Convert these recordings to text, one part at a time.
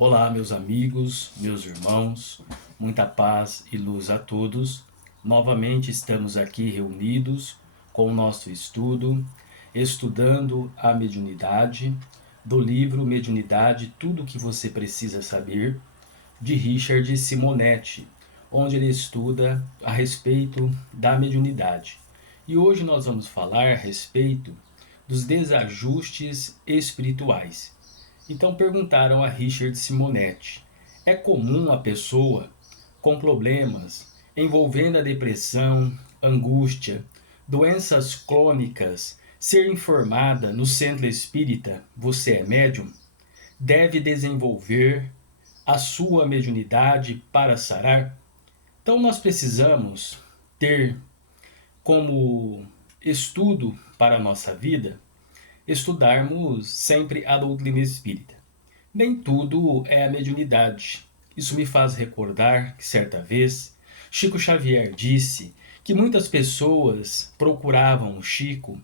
Olá, meus amigos, meus irmãos, muita paz e luz a todos. Novamente estamos aqui reunidos com o nosso estudo, estudando a mediunidade, do livro Mediunidade, Tudo o que você precisa saber, de Richard Simonetti, onde ele estuda a respeito da mediunidade. E hoje nós vamos falar a respeito dos desajustes espirituais. Então perguntaram a Richard Simonetti: é comum a pessoa com problemas envolvendo a depressão, angústia, doenças crônicas ser informada no centro espírita "você é médium"? Deve desenvolver a sua mediunidade para sarar? Então nós precisamos ter como estudo para a nossa vida estudarmos sempre a doutrina espírita. Nem tudo é a mediunidade. Isso me faz recordar que certa vez Chico Xavier disse que muitas pessoas procuravam o Chico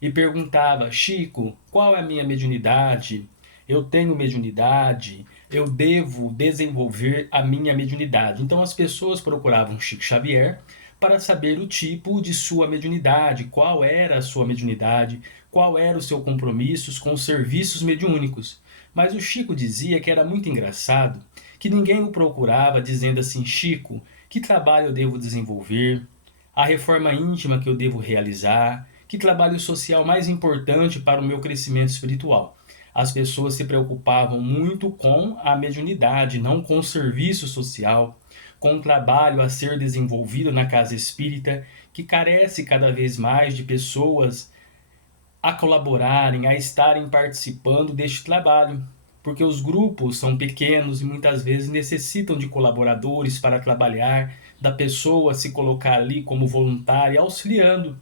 e perguntavam: Chico, qual é a minha mediunidade? Eu tenho mediunidade? Eu devo desenvolver a minha mediunidade? Então as pessoas procuravam Chico Xavier para saber o tipo de sua mediunidade, qual era a sua mediunidade, qual era o seu compromisso com os serviços mediúnicos. Mas o Chico dizia que era muito engraçado, que ninguém o procurava dizendo assim: Chico, que trabalho eu devo desenvolver? A reforma íntima que eu devo realizar? Que trabalho social mais importante para o meu crescimento espiritual? As pessoas se preocupavam muito com a mediunidade, não com o serviço social, com o trabalho a ser desenvolvido na casa espírita, que carece cada vez mais de pessoas a colaborarem, a estarem participando deste trabalho, porque os grupos são pequenos e muitas vezes necessitam de colaboradores para trabalhar, da pessoa se colocar ali como voluntária, auxiliando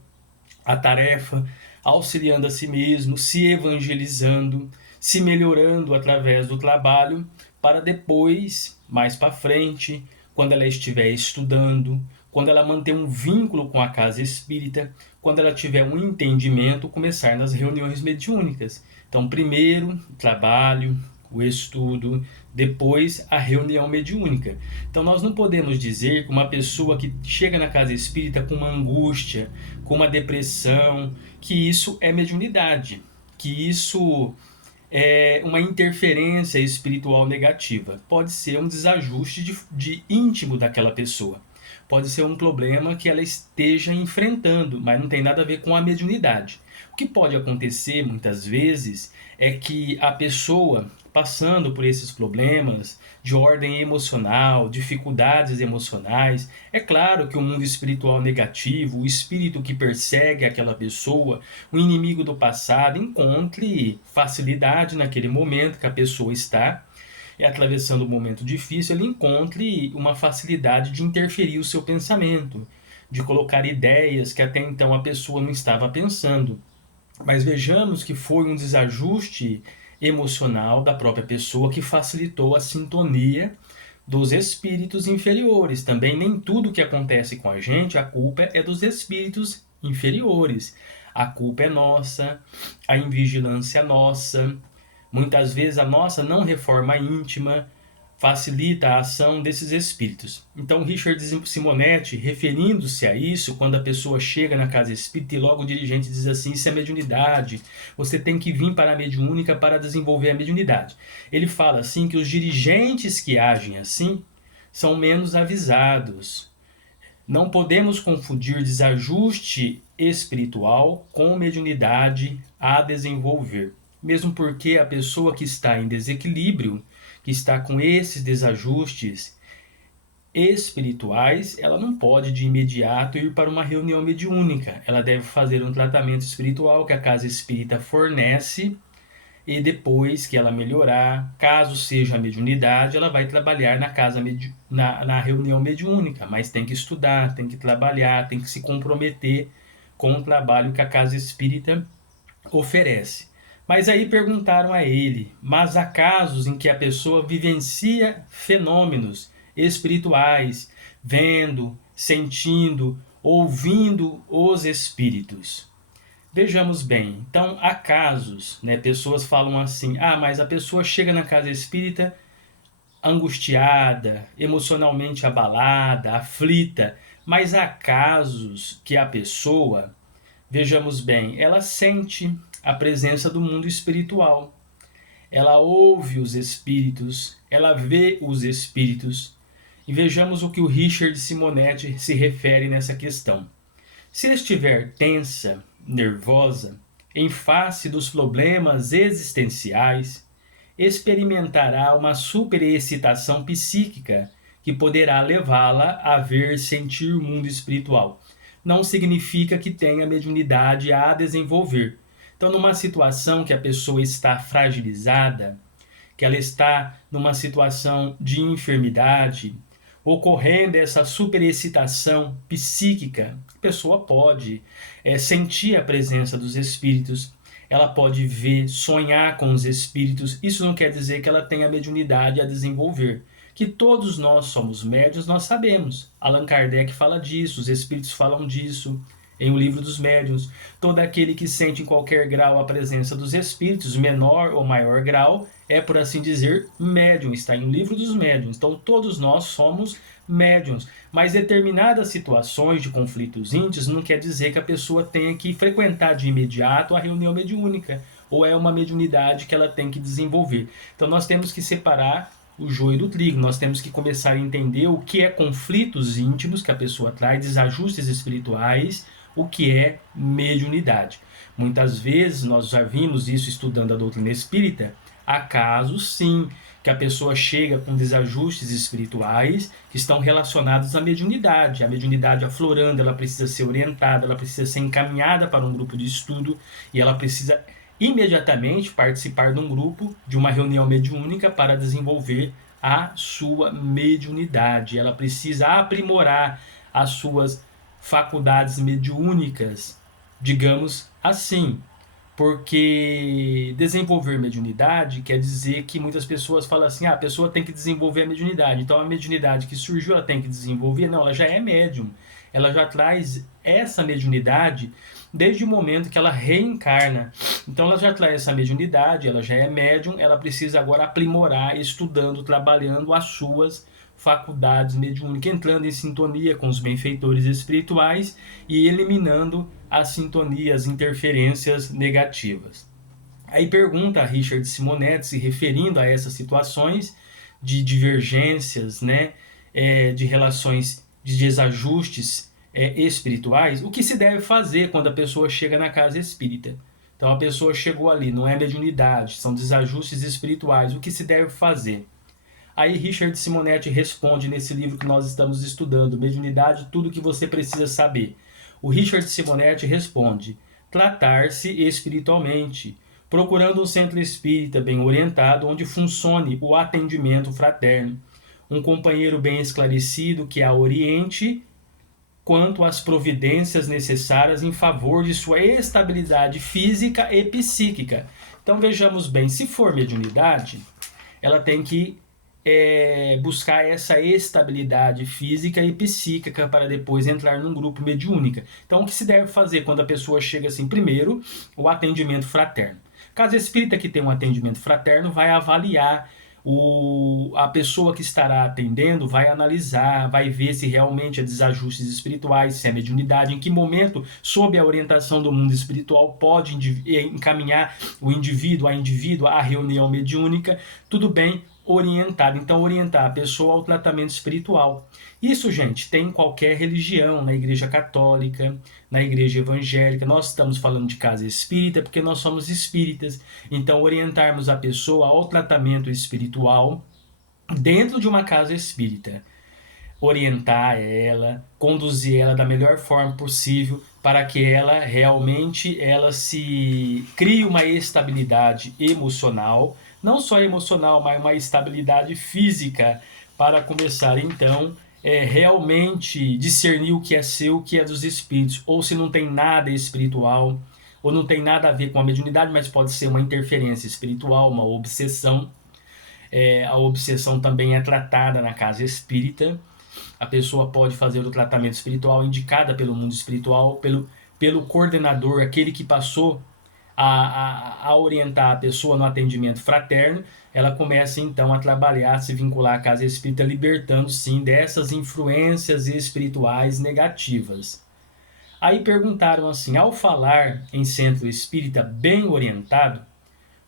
a tarefa, auxiliando a si mesmo, se evangelizando, se melhorando através do trabalho, para depois, mais para frente, quando ela estiver estudando, quando ela manter um vínculo com a casa espírita, quando ela tiver um entendimento, começar nas reuniões mediúnicas. Então, primeiro o trabalho, o estudo, depois a reunião mediúnica. Então nós não podemos dizer que uma pessoa que chega na casa espírita com uma angústia, com uma depressão, que isso é mediunidade, que isso é uma interferência espiritual negativa. Pode ser um desajuste de íntimo daquela pessoa. Pode ser um problema que ela esteja enfrentando, mas não tem nada a ver com a mediunidade. O que pode acontecer muitas vezes é que a pessoa, passando por esses problemas de ordem emocional, dificuldades emocionais, é claro que o mundo espiritual negativo, o espírito que persegue aquela pessoa, o inimigo do passado, encontre facilidade naquele momento que a pessoa está atravessando um momento difícil, ele encontre uma facilidade de interferir o seu pensamento, de colocar ideias que até então a pessoa não estava pensando. Mas vejamos que foi um desajuste emocional da própria pessoa que facilitou a sintonia dos espíritos inferiores. Também nem tudo que acontece com a gente, a culpa é dos espíritos inferiores. A culpa é nossa, a invigilância é nossa. Muitas vezes a nossa não reforma íntima facilita a ação desses espíritos. Então Richard Simonetti, referindo-se a isso, quando a pessoa chega na casa espírita e logo o dirigente diz assim: isso é mediunidade, você tem que vir para a mediúnica para desenvolver a mediunidade. Ele fala assim que os dirigentes que agem assim são menos avisados. Não podemos confundir desajuste espiritual com mediunidade a desenvolver. Mesmo porque a pessoa que está em desequilíbrio, que está com esses desajustes espirituais, ela não pode de imediato ir para uma reunião mediúnica. Ela deve fazer um tratamento espiritual que a casa espírita fornece e depois que ela melhorar, caso seja a mediunidade, ela vai trabalhar na reunião mediúnica, mas tem que estudar, tem que trabalhar, tem que se comprometer com o trabalho que a casa espírita oferece. Mas aí perguntaram a ele: mas há casos em que a pessoa vivencia fenômenos espirituais, vendo, sentindo, ouvindo os espíritos? Vejamos bem, então há casos, pessoas falam assim: mas a pessoa chega na casa espírita angustiada, emocionalmente abalada, aflita, mas há casos que a pessoa, vejamos bem, ela sente a presença do mundo espiritual. Ela ouve os espíritos, ela vê os espíritos. E vejamos o que o Richard Simonetti se refere nessa questão. Se estiver tensa, nervosa, em face dos problemas existenciais, experimentará uma superexcitação psíquica que poderá levá-la a ver sentir o mundo espiritual. Não significa que tenha mediunidade a desenvolver. Então, numa situação que a pessoa está fragilizada, que ela está numa situação de enfermidade, ocorrendo essa superexcitação psíquica, a pessoa pode sentir a presença dos espíritos, ela pode ver, sonhar com os espíritos. Isso não quer dizer que ela tenha mediunidade a desenvolver. Que todos nós somos médiuns, nós sabemos. Allan Kardec fala disso, os espíritos falam disso em O Livro dos Médiuns. Todo aquele que sente em qualquer grau a presença dos espíritos, menor ou maior grau, é, por assim dizer, médium. Está em O Livro dos Médiuns. Então todos nós somos médiuns. Mas determinadas situações de conflitos íntimos não quer dizer que a pessoa tenha que frequentar de imediato a reunião mediúnica, ou é uma mediunidade que ela tem que desenvolver. Então nós temos que separar o joio do trigo. Nós temos que começar a entender o que é conflitos íntimos que a pessoa traz, desajustes espirituais, o que é mediunidade. Muitas vezes nós já vimos isso estudando a doutrina espírita. Há casos, sim, que a pessoa chega com desajustes espirituais que estão relacionados à mediunidade. A mediunidade aflorando, ela precisa ser orientada, ela precisa ser encaminhada para um grupo de estudo e ela precisa imediatamente participar de um grupo, de uma reunião mediúnica para desenvolver a sua mediunidade. Ela precisa aprimorar as suas faculdades mediúnicas, digamos assim. Porque desenvolver mediunidade quer dizer que muitas pessoas falam assim, a pessoa tem que desenvolver a mediunidade. Então a mediunidade que surgiu, ela tem que desenvolver. Não, ela já é médium. Ela já traz essa mediunidade desde o momento que ela reencarna. Então ela já traz essa mediunidade, ela já é médium, ela precisa agora aprimorar, estudando, trabalhando as suas faculdades mediúnicas, entrando em sintonia com os benfeitores espirituais e eliminando a sintonia, as interferências negativas. Aí pergunta a Richard Simonetti, se referindo a essas situações de divergências, né, de relações de desajustes espirituais, o que se deve fazer quando a pessoa chega na casa espírita. Então a pessoa chegou ali, não é mediunidade, são desajustes espirituais, o que se deve fazer? Aí Richard Simonetti responde nesse livro que nós estamos estudando, Mediunidade, tudo o que você precisa saber. O Richard Simonetti responde: tratar-se espiritualmente, procurando um centro espírita bem orientado, onde funcione o atendimento fraterno. Um companheiro bem esclarecido que a oriente quanto às providências necessárias em favor de sua estabilidade física e psíquica. Então vejamos bem, se for mediunidade, ela tem que buscar essa estabilidade física e psíquica para depois entrar num grupo mediúnica. Então o que se deve fazer quando a pessoa chega assim? Primeiro, o atendimento fraterno. Casa espírita que tem um atendimento fraterno vai avaliar a pessoa que estará atendendo, vai analisar, vai ver se realmente é desajustes espirituais, se é mediunidade, em que momento, sob a orientação do mundo espiritual, pode encaminhar o indivíduo, a indivídua à reunião mediúnica, tudo bem orientado. Então, orientar a pessoa ao tratamento espiritual. Isso, gente, tem em qualquer religião, na igreja católica, na igreja evangélica. Nós estamos falando de casa espírita porque nós somos espíritas. Então, orientarmos a pessoa ao tratamento espiritual dentro de uma casa espírita. Orientar ela, conduzir ela da melhor forma possível para que ela realmente se crie uma estabilidade emocional, não só emocional, mas uma estabilidade física, para começar então realmente discernir o que é seu, o que é dos espíritos, ou se não tem nada espiritual, ou não tem nada a ver com a mediunidade, mas pode ser uma interferência espiritual, uma obsessão. A obsessão também é tratada na casa espírita. A pessoa pode fazer o tratamento espiritual indicada pelo mundo espiritual, pelo coordenador, aquele que passou a orientar a pessoa no atendimento fraterno, ela começa então a trabalhar, a se vincular à casa espírita, libertando sim dessas influências espirituais negativas. Aí perguntaram assim: ao falar em centro espírita bem orientado,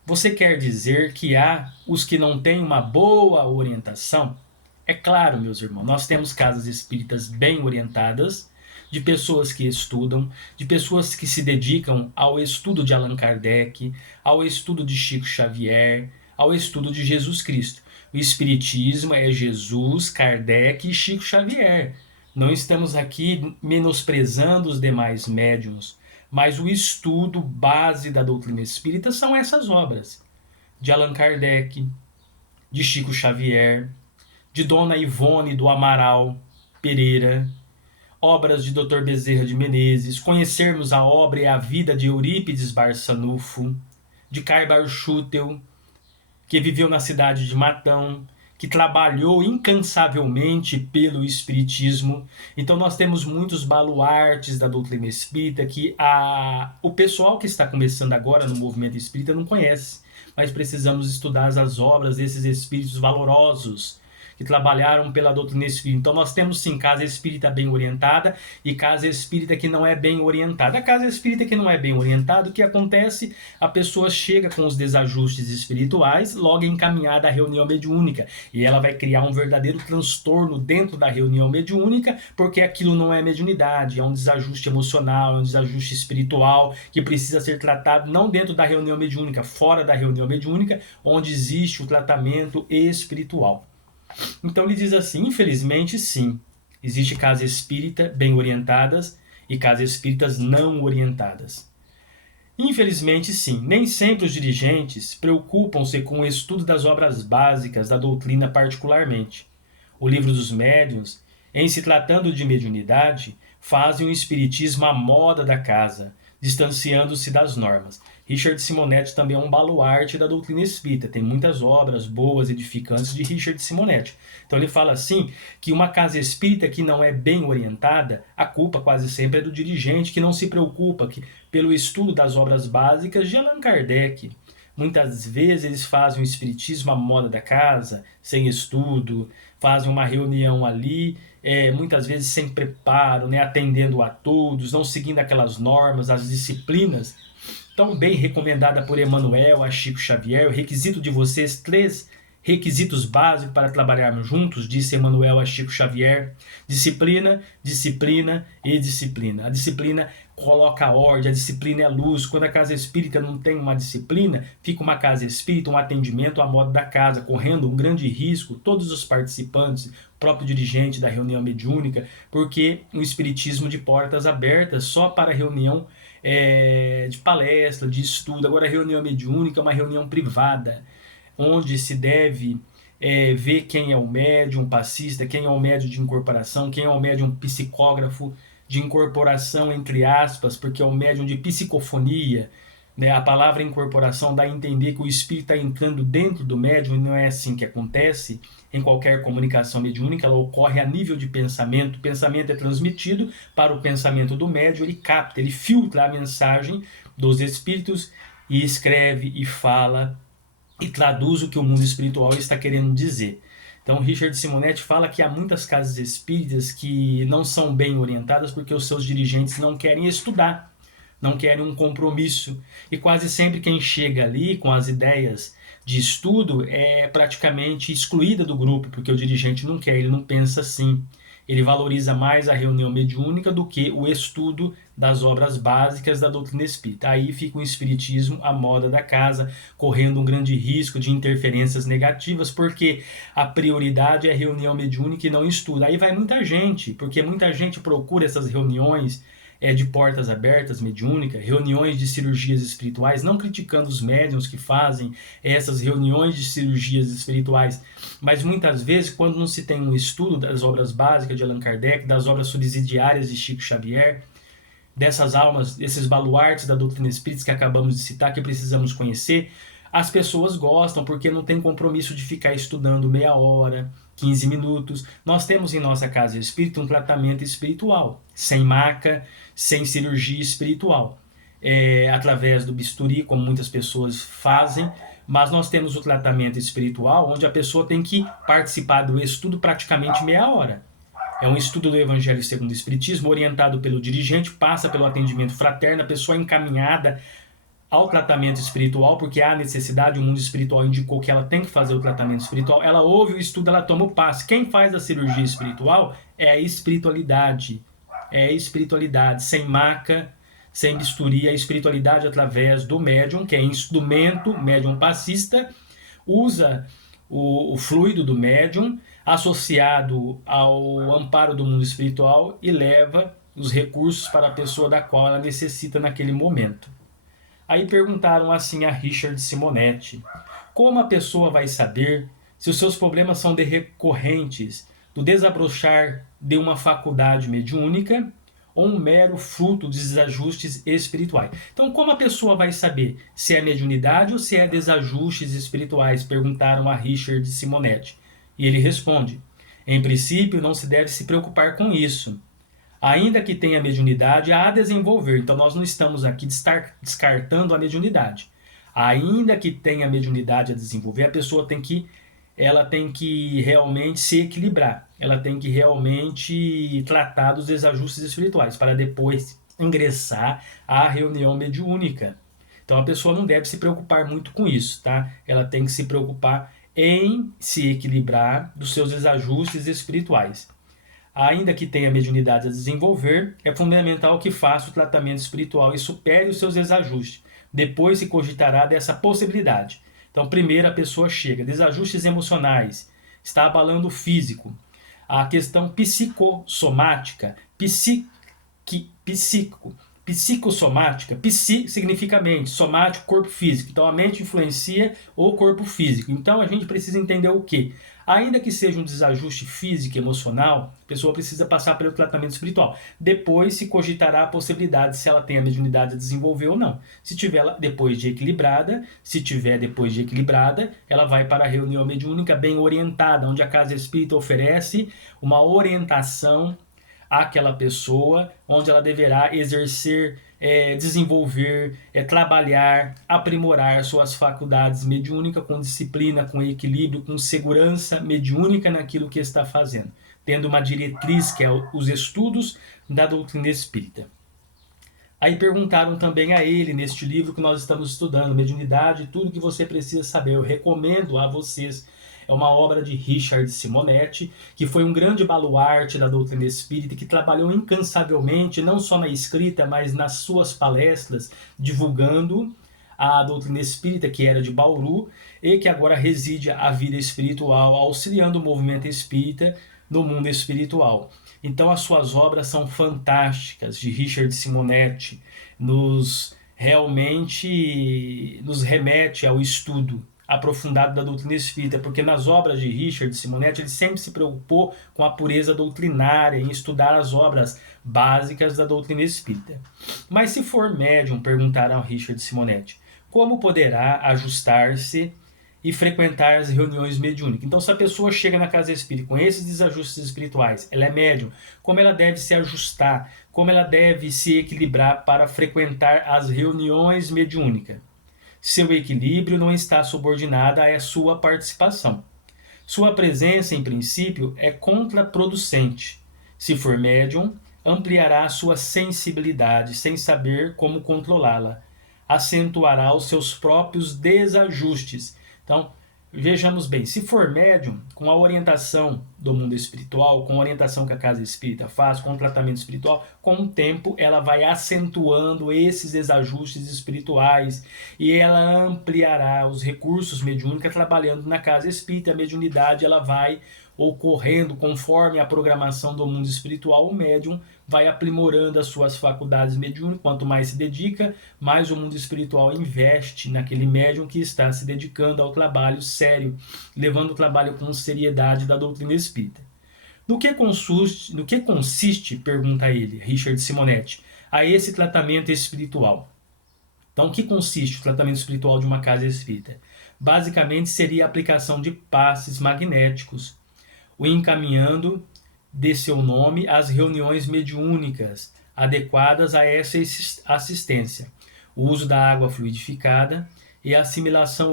você quer dizer que há os que não têm uma boa orientação? É claro, meus irmãos, nós temos casas espíritas bem orientadas, de pessoas que estudam, de pessoas que se dedicam ao estudo de Allan Kardec, ao estudo de Chico Xavier, ao estudo de Jesus Cristo. O Espiritismo é Jesus, Kardec e Chico Xavier. Não estamos aqui menosprezando os demais médiuns, mas o estudo base da doutrina espírita são essas obras de Allan Kardec, de Chico Xavier, de Dona Ivone do Amaral Pereira, obras de Dr. Bezerra de Menezes, conhecermos a obra e a vida de Eurípides Barçanufo, de Caibar Schutel, que viveu na cidade de Matão, que trabalhou incansavelmente pelo Espiritismo. Então nós temos muitos baluartes da doutrina espírita que o pessoal que está começando agora no movimento espírita não conhece, mas precisamos estudar as obras desses espíritos valorosos que trabalharam pela doutrina espírita. Então nós temos sim casa espírita bem orientada e casa espírita que não é bem orientada. A casa espírita que não é bem orientada, o que acontece? A pessoa chega com os desajustes espirituais, logo encaminhada à reunião mediúnica, e ela vai criar um verdadeiro transtorno dentro da reunião mediúnica, porque aquilo não é mediunidade, é um desajuste emocional, é um desajuste espiritual que precisa ser tratado não dentro da reunião mediúnica, fora da reunião mediúnica, onde existe o tratamento espiritual. Então ele diz assim: infelizmente sim, existe casa espírita bem orientadas e casas espíritas não orientadas. Infelizmente sim, nem sempre os dirigentes preocupam-se com o estudo das obras básicas da doutrina particularmente. O livro dos médiuns, em se tratando de mediunidade, fazem o espiritismo à moda da casa, distanciando-se das normas. Richard Simonetti também é um baluarte da doutrina espírita, tem muitas obras boas, edificantes de Richard Simonetti. Então ele fala assim, que uma casa espírita que não é bem orientada, a culpa quase sempre é do dirigente, que não se preocupa pelo estudo das obras básicas de Allan Kardec. Muitas vezes eles fazem o espiritismo à moda da casa, sem estudo, fazem uma reunião ali, muitas vezes sem preparo, né, atendendo a todos, não seguindo aquelas normas, as disciplinas tão bem recomendada por Emmanuel a Chico Xavier. O requisito de vocês, 3 requisitos básicos para trabalharmos juntos, disse Emmanuel a Chico Xavier: disciplina, disciplina e disciplina. A disciplina coloca a ordem, a disciplina é luz. Quando a casa espírita não tem uma disciplina, fica uma casa espírita, um atendimento à moda da casa, correndo um grande risco, todos os participantes, o próprio dirigente da reunião mediúnica, porque um espiritismo de portas abertas só para reunião de palestra, de estudo. Agora a reunião mediúnica é uma reunião privada, onde se deve ver quem é o médium passista, quem é o médium de incorporação, quem é o médium psicógrafo de incorporação, entre aspas, porque é o médium de psicofonia. Né? A palavra incorporação dá a entender que o espírito está entrando dentro do médium, e não é assim que acontece em qualquer comunicação mediúnica. Ela ocorre a nível de pensamento. O pensamento é transmitido para o pensamento do médium, ele capta, ele filtra a mensagem dos espíritos e escreve e fala e traduz o que o mundo espiritual está querendo dizer. Então Richard Simonetti fala que há muitas casas espíritas que não são bem orientadas porque os seus dirigentes não querem estudar, não querem um compromisso. E quase sempre quem chega ali com as ideias de estudo é praticamente excluída do grupo, porque o dirigente não quer, ele não pensa assim. Ele valoriza mais a reunião mediúnica do que o estudo das obras básicas da doutrina espírita. Aí fica o espiritismo à moda da casa, correndo um grande risco de interferências negativas, porque a prioridade é a reunião mediúnica e não estudo. Aí vai muita gente, porque muita gente procura essas reuniões de portas abertas, mediúnica, reuniões de cirurgias espirituais, não criticando os médiuns que fazem essas reuniões de cirurgias espirituais, mas muitas vezes, quando não se tem um estudo das obras básicas de Allan Kardec, das obras subsidiárias de Chico Xavier, dessas almas, desses baluartes da doutrina espírita que acabamos de citar, que precisamos conhecer, as pessoas gostam, porque não tem compromisso de ficar estudando meia hora, 15 minutos. Nós temos em nossa casa espírita um tratamento espiritual, sem maca, sem cirurgia espiritual. através do bisturi, como muitas pessoas fazem, mas nós temos o tratamento espiritual, onde a pessoa tem que participar do estudo praticamente meia hora. É um estudo do Evangelho segundo o Espiritismo, orientado pelo dirigente, passa pelo atendimento fraterno, a pessoa é encaminhada ao tratamento espiritual, porque há necessidade, o mundo espiritual indicou que ela tem que fazer o tratamento espiritual, ela ouve o estudo, ela toma o passe. Quem faz a cirurgia espiritual é a espiritualidade. É a espiritualidade, sem maca, sem bisturi, a espiritualidade através do médium, que é instrumento, médium passista, usa o fluido do médium, associado ao amparo do mundo espiritual, e leva os recursos para a pessoa da qual ela necessita naquele momento. Aí perguntaram assim a Richard Simonetti: como a pessoa vai saber se os seus problemas são decorrentes do desabrochar de uma faculdade mediúnica ou um mero fruto de desajustes espirituais? Então, como a pessoa vai saber se é mediunidade ou se é desajustes espirituais? Perguntaram a Richard Simonetti. E ele responde: em princípio, não se deve se preocupar com isso. Ainda que tenha mediunidade, há a desenvolver. Então nós não estamos aqui descartando a mediunidade. Ainda que tenha mediunidade a desenvolver, a pessoa ela tem que realmente se equilibrar. Ela tem que realmente tratar dos desajustes espirituais para depois ingressar à reunião mediúnica. Então a pessoa não deve se preocupar muito com isso, tá? Ela tem que se preocupar em se equilibrar dos seus desajustes espirituais. Ainda que tenha mediunidade a desenvolver, é fundamental que faça o tratamento espiritual e supere os seus desajustes. Depois se cogitará dessa possibilidade. Então, primeiro a pessoa chega, desajustes emocionais, está abalando o físico. A questão psicossomática, psicossomática, psi significa mente, somático, corpo físico. Então a mente influencia o corpo físico. Então a gente precisa entender o quê? Ainda que seja um desajuste físico e emocional, a pessoa precisa passar pelo tratamento espiritual. Depois se cogitará a possibilidade se ela tem a mediunidade a desenvolver ou não. Se tiver depois de equilibrada, ela vai para a reunião mediúnica bem orientada, onde a Casa Espírita oferece uma orientação àquela pessoa, onde ela deverá exercer, desenvolver, trabalhar, aprimorar suas faculdades mediúnicas com disciplina, com equilíbrio, com segurança mediúnica naquilo que está fazendo, tendo uma diretriz que é os estudos da doutrina espírita. Aí perguntaram também a ele, neste livro que nós estamos estudando, Mediunidade, tudo que você precisa saber. Eu recomendo a vocês. É uma obra de Richard Simonetti, que foi um grande baluarte da doutrina espírita, que trabalhou incansavelmente, não só na escrita, mas nas suas palestras, divulgando a doutrina espírita, que era de Bauru, e que agora reside a vida espiritual, auxiliando o movimento espírita no mundo espiritual. Então as suas obras são fantásticas, de Richard Simonetti, realmente nos remete ao estudo aprofundado da doutrina espírita, porque nas obras de Richard Simonetti ele sempre se preocupou com a pureza doutrinária, em estudar as obras básicas da doutrina espírita. Mas se for médium, perguntaram a Richard Simonetti, como poderá ajustar-se e frequentar as reuniões mediúnicas? Então, se a pessoa chega na casa espírita com esses desajustes espirituais, ela é médium, como ela deve se ajustar, como ela deve se equilibrar para frequentar as reuniões mediúnicas? Seu equilíbrio não está subordinado à sua participação. Sua presença, em princípio, é contraproducente. Se for médium, ampliará sua sensibilidade sem saber como controlá-la. Acentuará os seus próprios desajustes. Então, vejamos bem, se for médium, com a orientação do mundo espiritual, com a orientação que a Casa Espírita faz, com o tratamento espiritual, com o tempo ela vai acentuando esses desajustes espirituais e ela ampliará os recursos mediúnicos trabalhando na Casa Espírita. A mediunidade ela vai ocorrendo conforme a programação do mundo espiritual. O médium vai aprimorando as suas faculdades mediúnicas. Quanto mais se dedica, mais o mundo espiritual investe naquele médium que está se dedicando ao trabalho sério, levando o trabalho com seriedade da doutrina espírita. No que consiste, pergunta ele, Richard Simonetti, a esse tratamento espiritual? Então, o que consiste o tratamento espiritual de uma casa espírita? Basicamente, seria a aplicação de passes magnéticos, o encaminhando de seu nome às reuniões mediúnicas adequadas a essa assistência. o uso da água fluidificada e a assimilação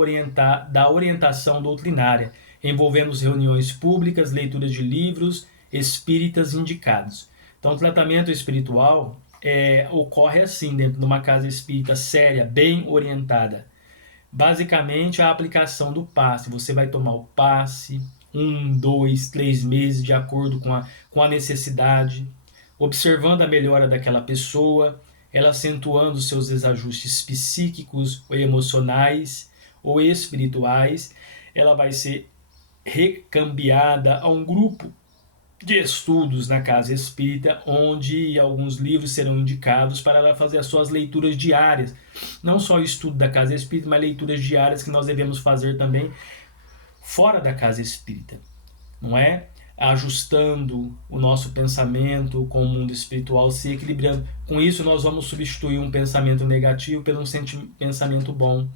da orientação doutrinária, envolvendo reuniões públicas, leituras de livros espíritas indicados. Então, o tratamento espiritual ocorre assim, dentro de uma casa espírita séria, bem orientada. Basicamente, a aplicação do passe. Você vai tomar o passe 1, 2, 3 meses, de acordo com a necessidade, observando a melhora daquela pessoa, ela acentuando seus desajustes psíquicos ou emocionais ou espirituais. Ela vai ser recambiada a um grupo de estudos na casa espírita, onde alguns livros serão indicados para ela fazer as suas leituras diárias. Não só o estudo da casa espírita, mas leituras diárias que nós devemos fazer também fora da casa espírita, não é? Ajustando o nosso pensamento com o mundo espiritual, se equilibrando. Com isso, nós vamos substituir um pensamento negativo por um pensamento bom.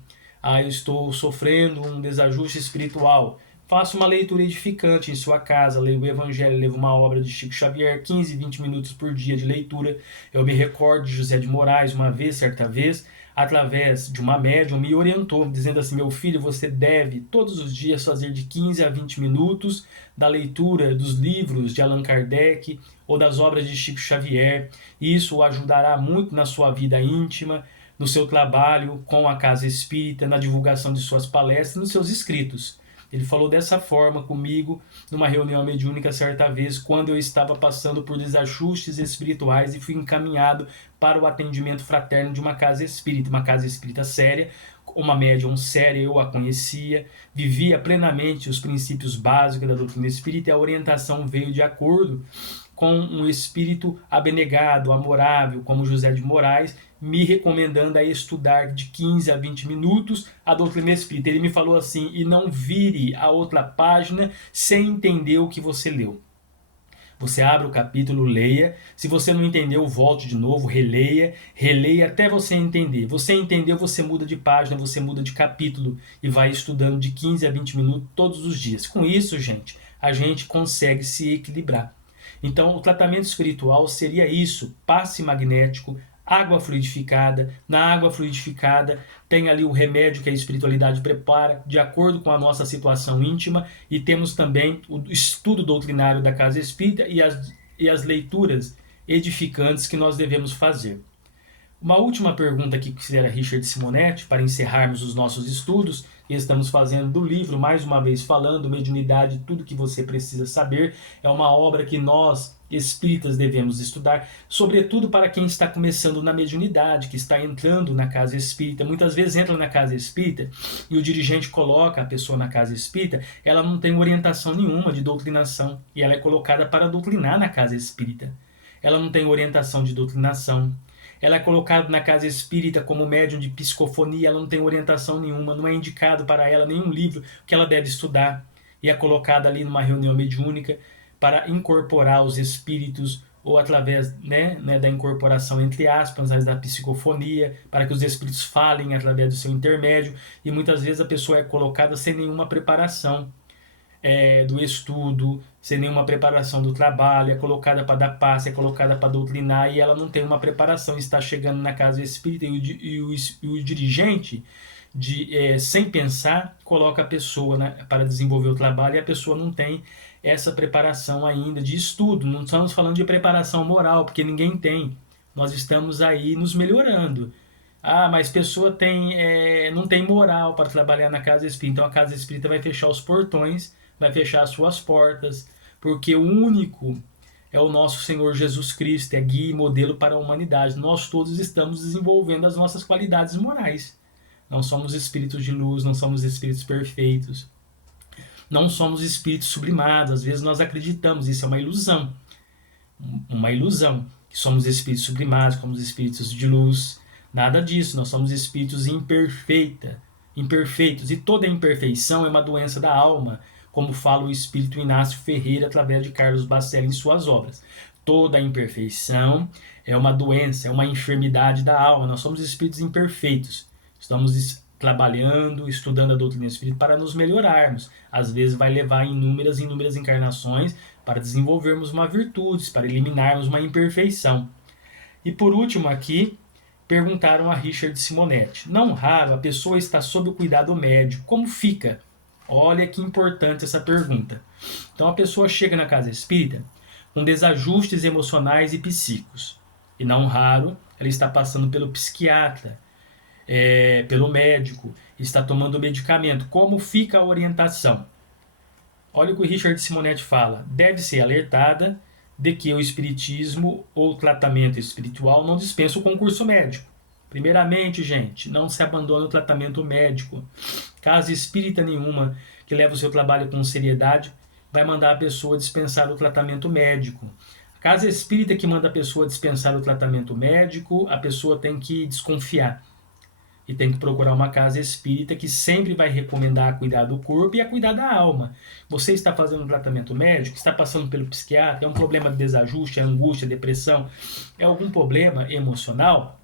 Eu estou sofrendo um desajuste espiritual. Faça uma leitura edificante em sua casa, leia o Evangelho, leia uma obra de Chico Xavier, 15, 20 minutos por dia de leitura. Eu me recordo de José de Moraes, certa vez, através de uma médium, me orientou, dizendo assim: meu filho, você deve todos os dias fazer de 15 a 20 minutos da leitura dos livros de Allan Kardec ou das obras de Chico Xavier. Isso o ajudará muito na sua vida íntima, no seu trabalho com a casa espírita, na divulgação de suas palestras, nos seus escritos. Ele falou dessa forma comigo numa reunião mediúnica certa vez, quando eu estava passando por desajustes espirituais e fui encaminhado para o atendimento fraterno de uma casa espírita séria, uma médium séria. Eu a conhecia, vivia plenamente os princípios básicos da doutrina espírita e a orientação veio de acordo com um espírito abnegado, amorável, como José de Moraes, me recomendando a estudar de 15 a 20 minutos a doutrina espírita. Ele me falou assim: e não vire a outra página sem entender o que você leu. Você abre o capítulo, leia. Se você não entendeu, volte de novo, releia até você entender. Você entendeu, você muda de página, você muda de capítulo e vai estudando de 15 a 20 minutos todos os dias. Com isso, gente, a gente consegue se equilibrar. Então, o tratamento espiritual seria isso: passe magnético, água fluidificada. Na água fluidificada tem ali o remédio que a espiritualidade prepara de acordo com a nossa situação íntima, e temos também o estudo doutrinário da casa espírita e as leituras edificantes que nós devemos fazer. Uma última pergunta aqui que fizeram a Richard Simonetti, para encerrarmos os nossos estudos, e estamos fazendo do livro, mais uma vez falando, Mediunidade, tudo que você precisa saber. É uma obra que nós, espíritas, devemos estudar, sobretudo para quem está começando na mediunidade, que está entrando na casa espírita. Muitas vezes entra na casa espírita e o dirigente coloca a pessoa na casa espírita, ela não tem orientação nenhuma de doutrinação, e ela é colocada para doutrinar na casa espírita. Ela não tem orientação de doutrinação. Ela é colocada na casa espírita como médium de psicofonia, ela não tem orientação nenhuma, não é indicado para ela nenhum livro que ela deve estudar, e é colocada ali numa reunião mediúnica para incorporar os espíritos, ou através da incorporação, entre aspas, da psicofonia, para que os espíritos falem através do seu intermédio, e muitas vezes a pessoa é colocada sem nenhuma preparação do estudo, sem nenhuma preparação do trabalho, é colocada para dar passe, é colocada para doutrinar, e ela não tem uma preparação, está chegando na casa espírita e o dirigente, sem pensar, coloca a pessoa para desenvolver o trabalho, e a pessoa não tem essa preparação ainda de estudo. Não estamos falando de preparação moral, porque ninguém tem. Nós estamos aí nos melhorando. Mas pessoa não tem moral para trabalhar na casa espírita. Então a casa espírita vai fechar os portões, vai fechar as suas portas, porque o único é o nosso Senhor Jesus Cristo, é guia e modelo para a humanidade. Nós todos estamos desenvolvendo as nossas qualidades morais. Não somos espíritos de luz, não somos espíritos perfeitos, não somos espíritos sublimados. Às vezes nós acreditamos, isso é uma ilusão, que somos espíritos sublimados, como os espíritos de luz. Nada disso, nós somos espíritos imperfeitos, e toda imperfeição é uma doença da alma, como fala o espírito Inácio Ferreira através de Carlos Bacelli em suas obras. Toda imperfeição é uma doença, é uma enfermidade da alma. Nós somos espíritos imperfeitos. Estamos trabalhando, estudando a doutrina espírita para nos melhorarmos. Às vezes vai levar inúmeras encarnações para desenvolvermos uma virtude, para eliminarmos uma imperfeição. E por último aqui, perguntaram a Richard Simonetti. Não raro, a pessoa está sob o cuidado médico. Como fica? Olha que importante essa pergunta. Então a pessoa chega na casa espírita com desajustes emocionais e psíquicos. E não raro, ela está passando pelo psiquiatra, pelo médico, está tomando medicamento. Como fica a orientação? Olha o que o Richard Simonetti fala. Deve ser alertada de que o espiritismo ou tratamento espiritual não dispensa o concurso médico. Primeiramente, gente, não se abandone o tratamento médico. Casa espírita nenhuma que leva o seu trabalho com seriedade vai mandar a pessoa dispensar o tratamento médico. A casa espírita que manda a pessoa dispensar o tratamento médico, a pessoa tem que desconfiar. E tem que procurar uma casa espírita que sempre vai recomendar a cuidar do corpo e a cuidar da alma. Você está fazendo um tratamento médico, está passando pelo psiquiatra, é um problema de desajuste, é angústia, depressão, é algum problema emocional,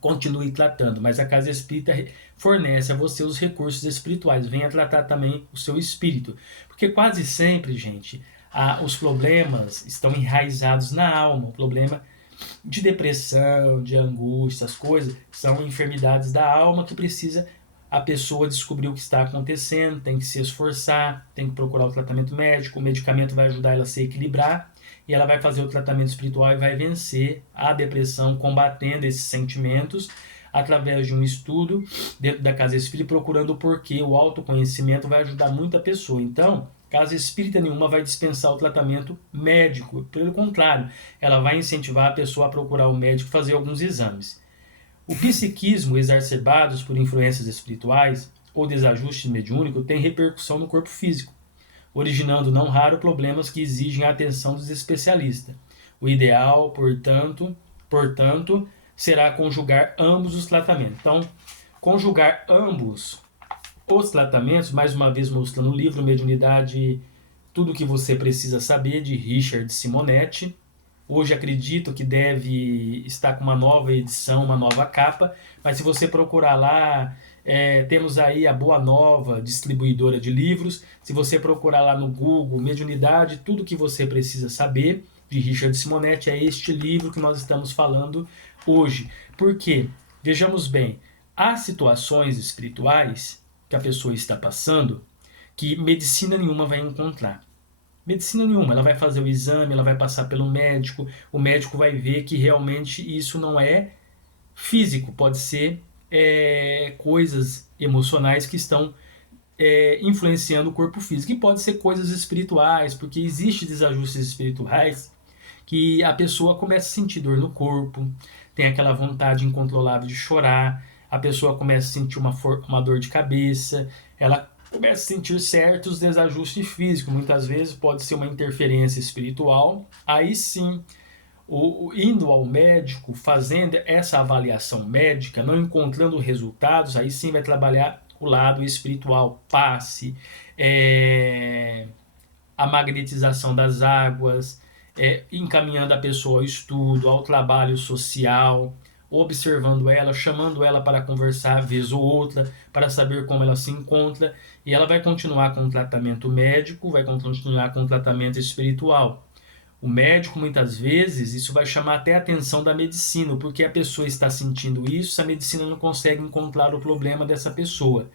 continue tratando, mas a casa espírita fornece a você os recursos espirituais, venha tratar também o seu espírito, porque quase sempre, gente, os problemas estão enraizados na alma, o problema de depressão, de angústia, as coisas são enfermidades da alma que precisa a pessoa descobrir o que está acontecendo, tem que se esforçar, tem que procurar o tratamento médico, o medicamento vai ajudar ela a se equilibrar e ela vai fazer o tratamento espiritual e vai vencer a depressão combatendo esses sentimentos através de um estudo dentro da casa espírita, procurando o porquê. O autoconhecimento vai ajudar muito a pessoa. Então, casa espírita nenhuma vai dispensar o tratamento médico. Pelo contrário, ela vai incentivar a pessoa a procurar o médico e fazer alguns exames. O psiquismo exacerbados por influências espirituais ou desajustes mediúnicos tem repercussão no corpo físico, originando não raro problemas que exigem a atenção dos especialistas. O ideal, portanto, será conjugar ambos os tratamentos. Então, conjugar ambos os tratamentos, mais uma vez mostrando no livro Mediunidade, tudo o que você precisa saber, de Richard Simonetti. Hoje acredito que deve estar com uma nova edição, uma nova capa, mas se você procurar lá, temos aí a Boa Nova, distribuidora de livros. Se você procurar lá no Google, Mediunidade, tudo o que você precisa saber, de Richard Simonetti, é este livro que nós estamos falando hoje. Por quê? Vejamos bem, há situações espirituais que a pessoa está passando que medicina nenhuma vai encontrar. Medicina nenhuma, ela vai fazer o exame, ela vai passar pelo médico, o médico vai ver que realmente isso não é físico, pode ser coisas emocionais que estão influenciando o corpo físico, e pode ser coisas espirituais, porque existem desajustes espirituais que a pessoa começa a sentir dor no corpo, tem aquela vontade incontrolável de chorar, a pessoa começa a sentir uma dor de cabeça, ela começa a sentir certos desajustes físicos, muitas vezes pode ser uma interferência espiritual. Aí sim, indo ao médico, fazendo essa avaliação médica, não encontrando resultados, aí sim vai trabalhar o lado espiritual, passe, a magnetização das águas, encaminhando a pessoa ao estudo, ao trabalho social, observando ela, chamando ela para conversar vez ou outra, para saber como ela se encontra, e ela vai continuar com o tratamento médico, vai continuar com o tratamento espiritual. O médico, muitas vezes, isso vai chamar até a atenção da medicina, porque a pessoa está sentindo isso, a medicina não consegue encontrar o problema dessa pessoa.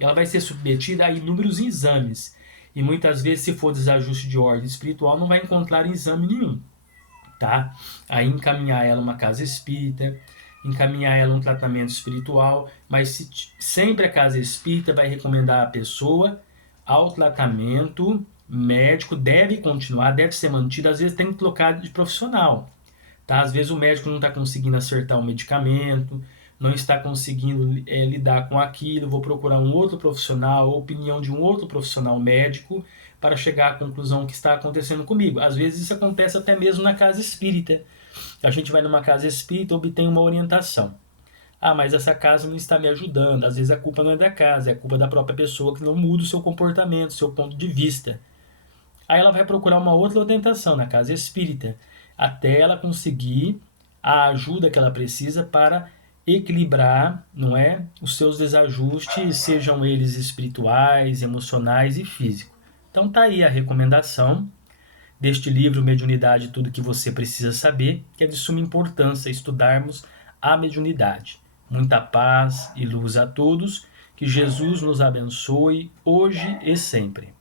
Ela vai ser submetida a inúmeros exames, e muitas vezes, se for desajuste de ordem espiritual, não vai encontrar exame nenhum. Tá? Aí encaminhar ela uma casa espírita, encaminhar ela um tratamento espiritual, mas sempre a casa espírita vai recomendar a pessoa ao tratamento médico, deve continuar, deve ser mantido, às vezes tem que trocar de profissional, tá? Às vezes o médico não está conseguindo acertar o medicamento, não está conseguindo lidar com aquilo, vou procurar um outro profissional, ou opinião de um outro profissional médico, para chegar à conclusão que está acontecendo comigo. Às vezes isso acontece até mesmo na casa espírita. A gente vai numa casa espírita e obtém uma orientação. Ah, mas essa casa não está me ajudando. Às vezes a culpa não é da casa, é a culpa da própria pessoa que não muda o seu comportamento, o seu ponto de vista. Aí ela vai procurar uma outra orientação na casa espírita, até ela conseguir a ajuda que ela precisa para equilibrar, não é, os seus desajustes, sejam eles espirituais, emocionais e físicos. Então tá aí a recomendação deste livro Mediunidade, tudo que você precisa saber, que é de suma importância estudarmos à mediunidade. Muita paz e luz a todos, que Jesus nos abençoe hoje e sempre.